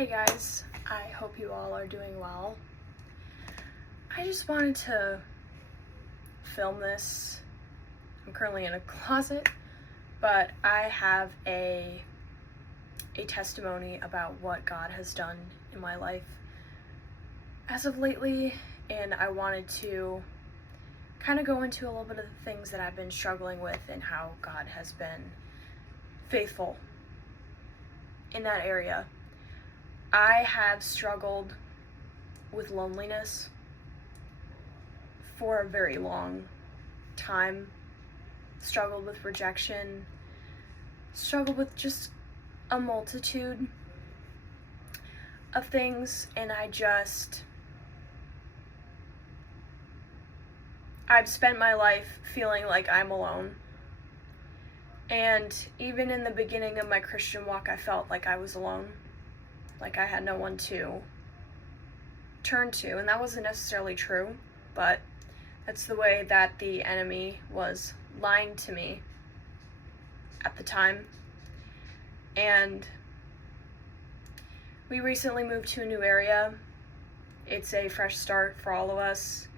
Hey guys, I hope you all are doing well. I just wanted to film this. I'm currently in a closet, but I have a testimony about what God has done in my life as of lately, and I wanted to kind of go into a little bit of the things that I've been struggling with and how God has been faithful in that area. I have struggled with loneliness for a very long time, struggled with rejection, struggled with just a multitude of things, and I've spent my life feeling like I'm alone. And even in the beginning of my Christian walk, I felt like I was alone, like I had no one to turn to, and that wasn't necessarily true, but that's the way that the enemy was lying to me at the time. And we recently moved to a new area. It's a fresh start for all of us.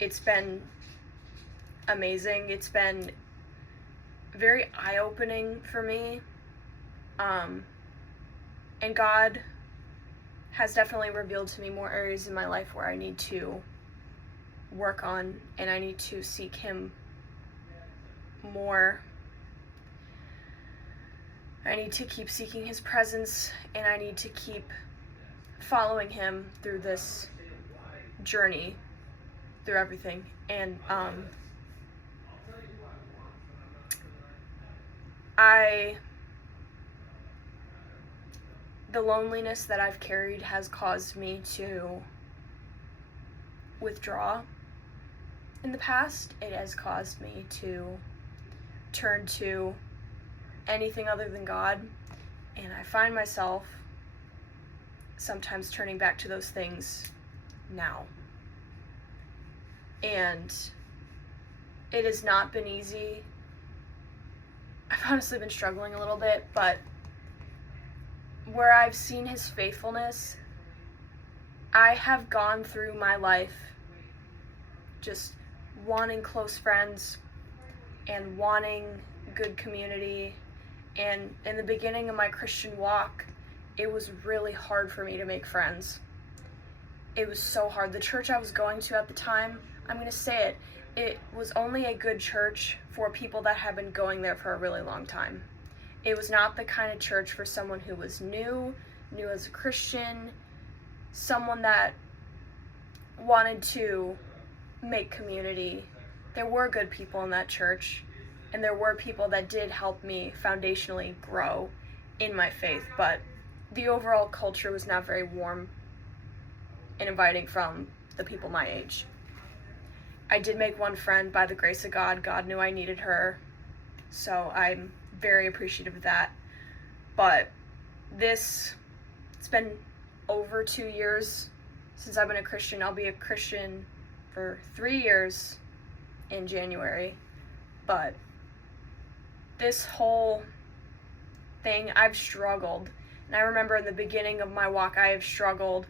It's been amazing. It's been very eye-opening for me. And God has definitely revealed to me more areas in my life where I need to work on, and I need to seek Him more. I need to keep seeking His presence, and I need to keep following Him through this journey, through everything. And the loneliness that I've carried has caused me to withdraw in the past. It has caused me to turn to anything other than God, and I find myself sometimes turning back to those things now. And it has not been easy. I've honestly been struggling a little bit, but where I've seen His faithfulness, I have gone through my life just wanting close friends and wanting good community. And in the beginning of my Christian walk, it was really hard for me to make friends. It was so hard. The church I was going to at the time, I'm going to say it was only a good church for people that had been going there for a really long time. It was not the kind of church for someone who was new as a Christian, someone that wanted to make community. There were good people in that church, and there were people that did help me foundationally grow in my faith, but the overall culture was not very warm and inviting from the people my age. I did make one friend by the grace of God. God knew I needed her, so I'm very appreciative of that. But it's been over 2 years since I've been a Christian. I'll be a Christian for 3 years in January. But this whole thing, I've struggled. And I remember in the beginning of my walk, I have struggled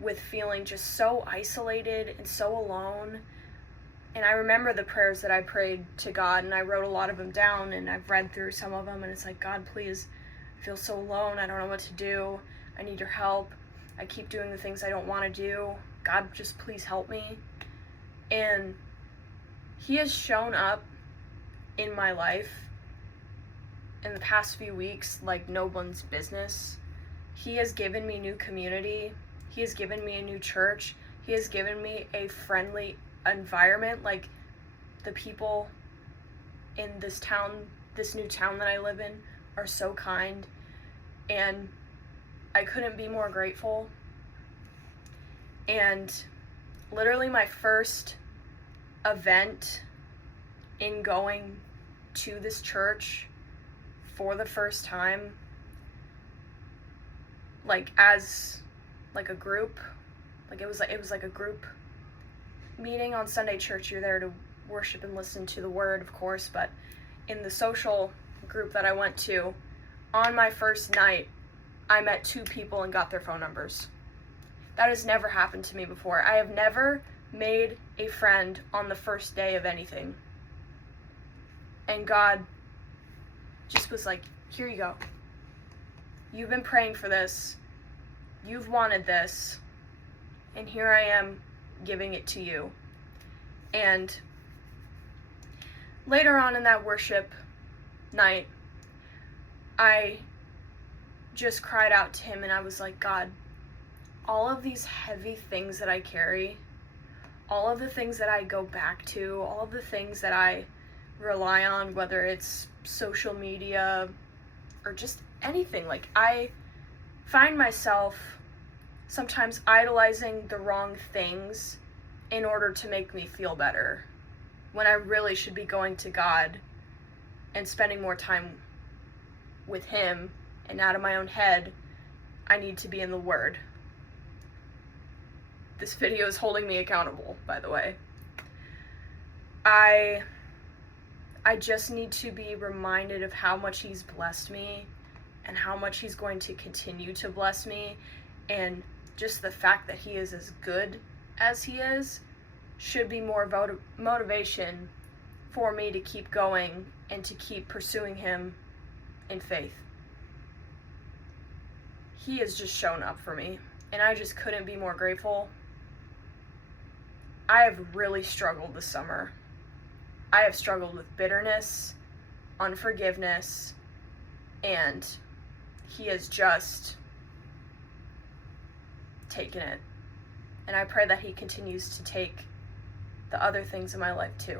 with feeling just so isolated and so alone. And I remember the prayers that I prayed to God, and I wrote a lot of them down, and I've read through some of them, and it's like, God, please, I feel so alone. I don't know what to do. I need your help. I keep doing the things I don't want to do. God, just please help me. And He has shown up in my life in the past few weeks like no one's business. He has given me new community. He has given me a new church. He has given me a friendly environment. Like, the people in this new town that I live in are so kind, and I couldn't be more grateful. And literally my first event in going to this church for the first time, like as like a group, like it was like a group meeting on Sunday church. You're there to worship and listen to the word, of course, but in the social group that I went to, on my first night, I met 2 people and got their phone numbers. That has never happened to me before. I have never made a friend on the first day of anything. And God just was like, here you go. You've been praying for this. You've wanted this. And here I am giving it to you. And later on in that worship night, I just cried out to him and I was like, God, all of these heavy things that I carry, all of the things that I go back to, all of the things that I rely on, whether it's social media or just anything, like I find myself sometimes idolizing the wrong things in order to make me feel better, when I really should be going to God and spending more time with him, and out of my own head, I need to be in the Word. This video is holding me accountable, by the way. I just need to be reminded of how much he's blessed me and how much he's going to continue to bless me, and just the fact that he is as good as he is should be more motivation for me to keep going and to keep pursuing him in faith. He has just shown up for me, and I just couldn't be more grateful. I have really struggled this summer. I have struggled with bitterness, unforgiveness, and he has just taken it. And I pray that he continues to take the other things in my life too.